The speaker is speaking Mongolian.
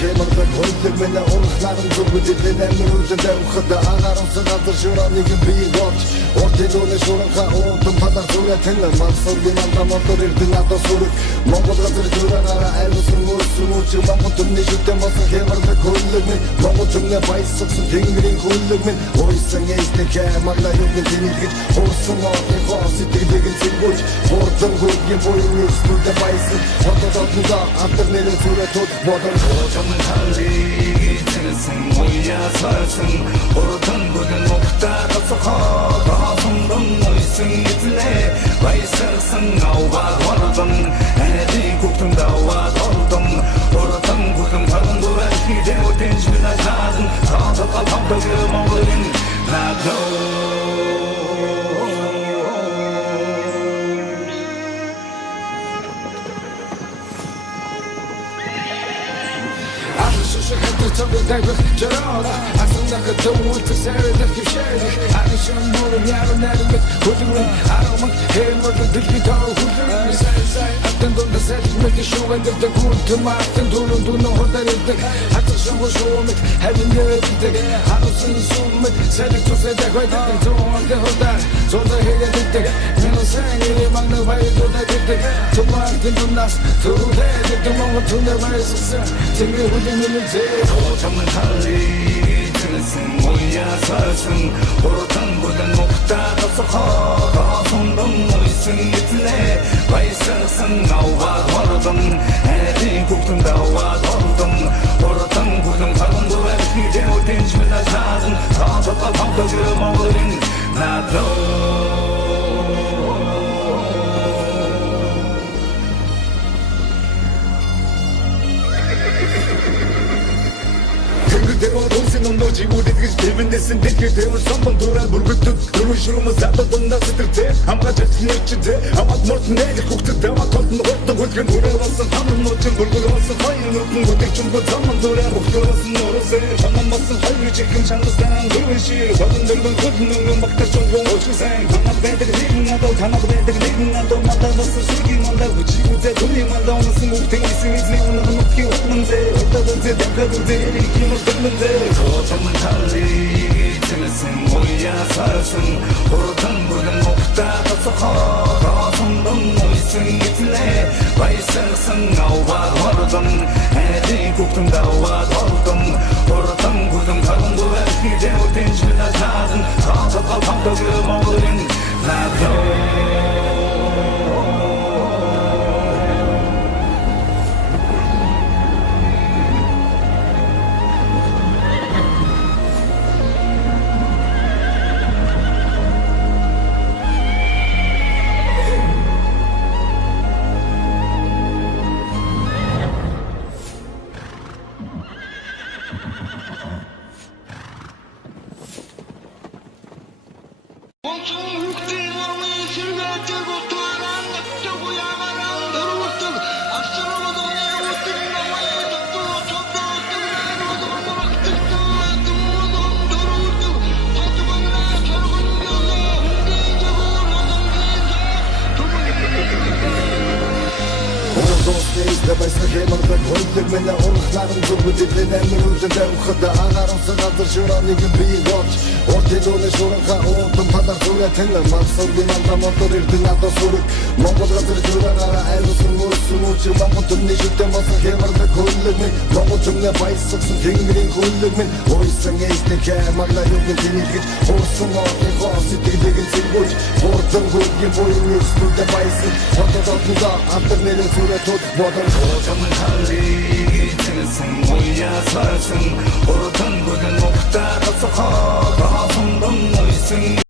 хэмэрдэг хөлөг минь урахларын зүгүүдээ нэмэр үлдээ ухад агаруулсан газар шуураны бий гооч Ордын дөрөв шуурга оотон падар зүрэ тэн мансургийн андамтор ирдэн надад сүрэг Монгол газар зүрэгаараа айлсан мөсөмөч Монгол түмний шүтэн басан хэмэрдэг хөлөг минь Монгол түмний баясгсан тэнгэрийн хөлөг минь Ойсан эстэ магна юуны тэнийгэж Орсон орны хоос итгэлэгэн цэнгүүч Ордон гүйгийн боёны студэ баясан Хотодотнда антар нэрэн зүрэ тот бодон Очомын халыг тэнсэн уясарсан Ордон гүйгийн мухта тасахаа Тасундон ойсан этлээ Баясарсан аугаа ордон Эдийн күктэн даваад ордон Ордон гүйгийн тарган дурай хидэ өтэнж минай таадын Таадалға тамдағы Монголын Something that was Gerona. I saw like a door to Sarah that you shared. I didn't show more than I don't know what you mean. I don't want him or the big guitar who dream. Say, I don't know the set, make a show and the good to my and do know what that is. I just show me having the everything. I don't see so much. Said it to say that I didn't do all the whole time. So the head of the you know, saying it among the way to the thing. To mark into us, to the moment to the rise. Take me with the military. Очомын халыг тэнсэн уясарсан Ордон гүйгийн мухта тасахаа Тасундон ойсан этлээ Баясарсан аугаа ордон Эдийн күктэн даваад ордон Ордон гүйгийн тарган дурай хидэ өтэнж минай таадын Таадалға тамдағы Монголын надад 대원 동생은 너지 우리들이 대변됐은 대게 대원 선번 돌아 물고도 누르시로만 잡아본 나스들 때 아마 자신 있지대 아마 멀던 내게 꼭지 대화 걷는 어떤 곳에 돌아왔어 하는 멋진 물고 왔어 하이는 높은 곳에 좀더 잠만 돌아 목표 왔어 너로세 잠만 맞서 하이를 지금 장사랑 그릇이 받은 늙은 걷는 막다 종종 오주생 강압 배들이 리그나도 강압 배들이 리그나도 맞다봤어 술기만 다고 지구대 돌리만 다 오는 승국댕이 승이지 오늘 높이 없는데 없다던데 내가던데 이렇게 듣는데 저점은 달리 tэнсэн уясарсан Ордон гүйгийн мухта тасахаа Тасундон ойсан этлээ Баясарсан аугаа ордон Эдийн күктэн даваад ордон Ордон гүйгийн тарган дурай хидэ өтэнж минай таадын Таадалға тамдағы Монголын надад Баясгал хэмэрдэг хөлөг минь урахларын зүгүүдээ нэмэр үлдээ ухад агаруулсан газар шуураны бий гооч Ордын дөрөв шуурга оотон падар зүрэ тэн мансургийн андамтор ирдэн надад сүрэг Монгол газар зүрэгаараа айлсан мөсөмөч Монгол түмний шүтэн басан хэмэрдэг хөлөг минь Монгол түмний баясгсан тэнгэрийн хөлөг минь Ойсан эстэ магна юуны тэнийгэж Орсон орны хоос итгэлэгэн цэнгүүч Ордон гүйгийн боёны студэ баясан Хотодотнда антар нэрэн зүрэ тот бодон Очомын халыг тэнсэн уясарсан Ордон гүйгийн мухта тасахаа Тасундон ойсан